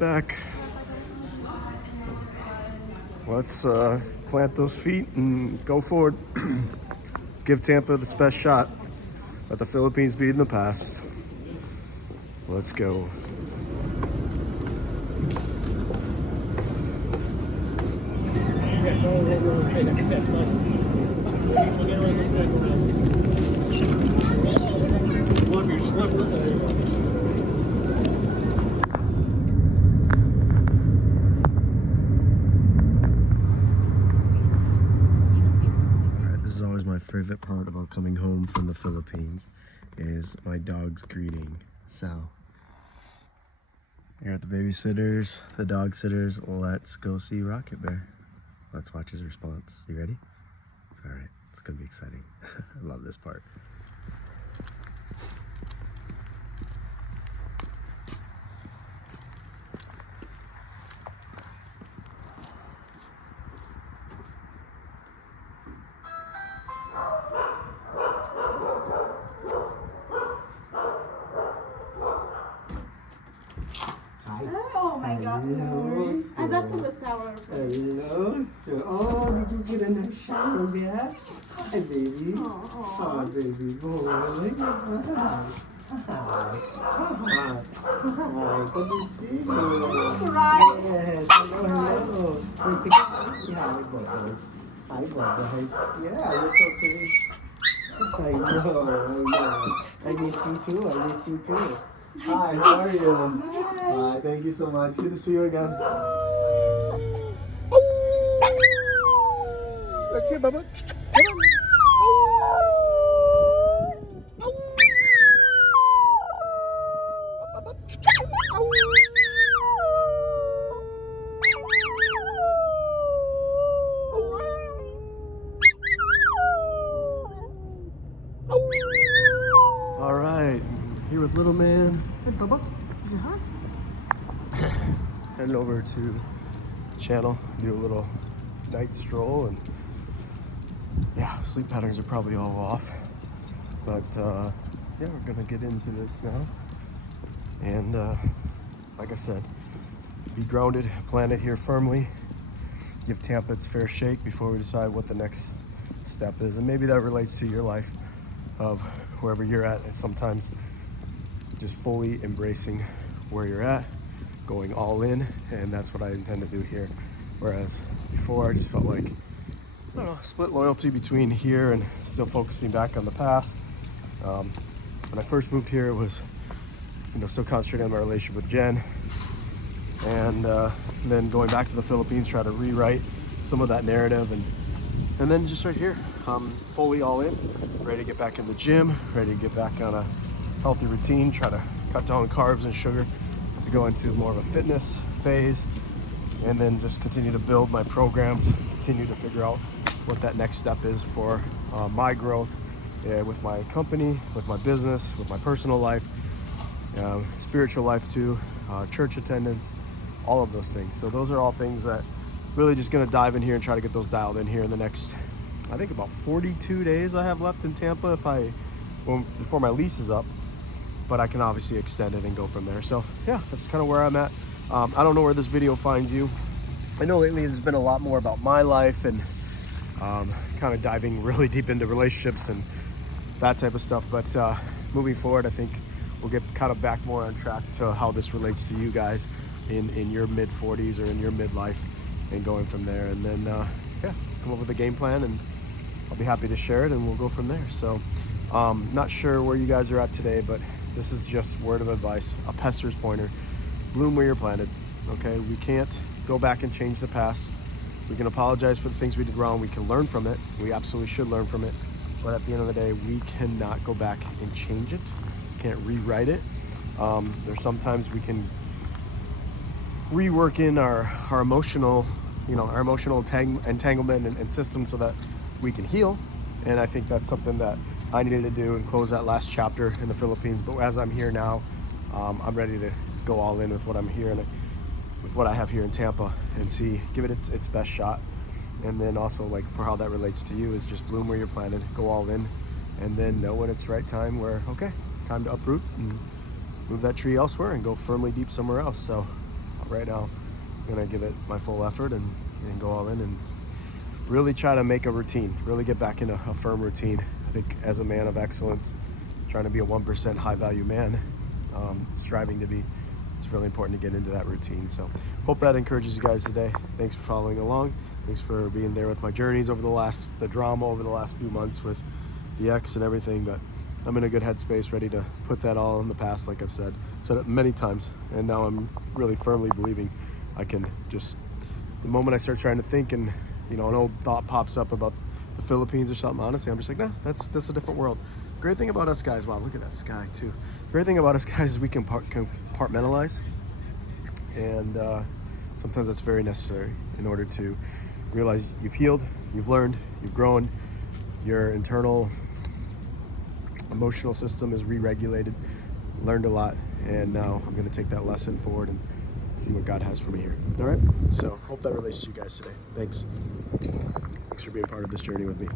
right back. Let's plant those feet and go forward. Let's give Tampa its best shot. Let the Philippines be in the past. Let's go. Love your slippers. This is always my favorite part about coming home from the Philippines is my dog's greeting. So, here at the babysitters, the dog sitters, let's go see Rocket Bear. Let's watch his response. You ready? All right, it's gonna be exciting. I love this part. Oh my God, no. I thought it was sour. Hello, so, oh, did you get a nice shower, yeah? Hi, baby. Oh, baby boy. Hi. Hi. Hi. Good to see you. Right. Yes. Hello. Wait, take a seat. Hi, boys. Hi, boys. Yeah, you're so pretty. I know. I miss you too. Hi, how are you? Hi, thank you so much. Good to see you again. Let's see, Bubba. All right, here with little man. Hey, Bubba. Say hi. Heading over to the channel, do a little night stroll, and yeah, sleep patterns are probably all off. But yeah, we're gonna get into this now. And like I said, be grounded, plant it here firmly, give Tampa its fair shake before we decide what the next step is. And maybe that relates to your life of wherever you're at, and sometimes just fully embracing where you're at, going all in, and that's what I intend to do here. Whereas before I just felt like, I don't know, split loyalty between here and still focusing back on the past. When I first moved here, it was, still concentrating on my relationship with Jen, and then going back to the Philippines, try to rewrite some of that narrative, and then just right here, fully all in, ready to get back in the gym, ready to get back on a healthy routine, try to cut down carbs and sugar, to go into more of a fitness phase, and then just continue to build my programs, continue to figure out what that next step is for my growth with my company, with my business, with my personal life, spiritual life too, church attendance, all of those things. So those are all things that really just gonna dive in here and try to get those dialed in here in the next, I think about 42 days I have left in Tampa before my lease is up, but I can obviously extend it and go from there. So yeah, that's kind of where I'm at. I don't know where this video finds you. I know lately there's been a lot more about my life and kind of diving really deep into relationships and that type of stuff, but moving forward, I think we'll get kind of back more on track to how this relates to you guys in your mid-40s or in your midlife, and going from there. And then yeah, come up with a game plan, and I'll be happy to share it, and we'll go from there. So not sure where you guys are at today, but this is just word of advice, a pester's pointer. Bloom where you're planted. Okay, we can't go back and change the past. We can apologize for the things we did wrong. We can learn from it. We absolutely should learn from it. But at the end of the day, we cannot go back and change it. Can't rewrite it. There's sometimes we can rework in our emotional, our emotional entanglement and system so that we can heal. And I think that's something that I needed to do and close that last chapter in the Philippines. But as I'm here now, I'm ready to go all in with what I'm here and with what I have here in Tampa, and give it its best shot. And then also, like, for how that relates to you is just bloom where you're planted, go all in, and then know when it's right time where, okay, time to uproot and move that tree elsewhere and go firmly deep somewhere else. So right now I'm gonna give it my full effort and go all in and really try to make a routine, really get back in a firm routine. I think as a man of excellence, trying to be a 1% high value man, striving to be, it's really important to get into that routine. So hope that encourages you guys today. Thanks for following along. Thanks for being there with my journeys over the drama over the last few months with the ex and everything. But I'm in a good headspace, ready to put that all in the past, like I've said it many times. And now I'm really firmly believing I can just, the moment I start trying to think and, you know, an old thought pops up about the Philippines or something, honestly, I'm just like, nah, that's a different world. Great thing about us guys, wow, look at that sky too. Great thing about us guys is we can compartmentalize. And sometimes that's very necessary in order to realize you've healed, you've learned, you've grown, your internal emotional system is re-regulated, learned a lot, and now I'm going to take that lesson forward and see what God has for me here. All right? So hope that relates to you guys today. Thanks for being part of this journey with me.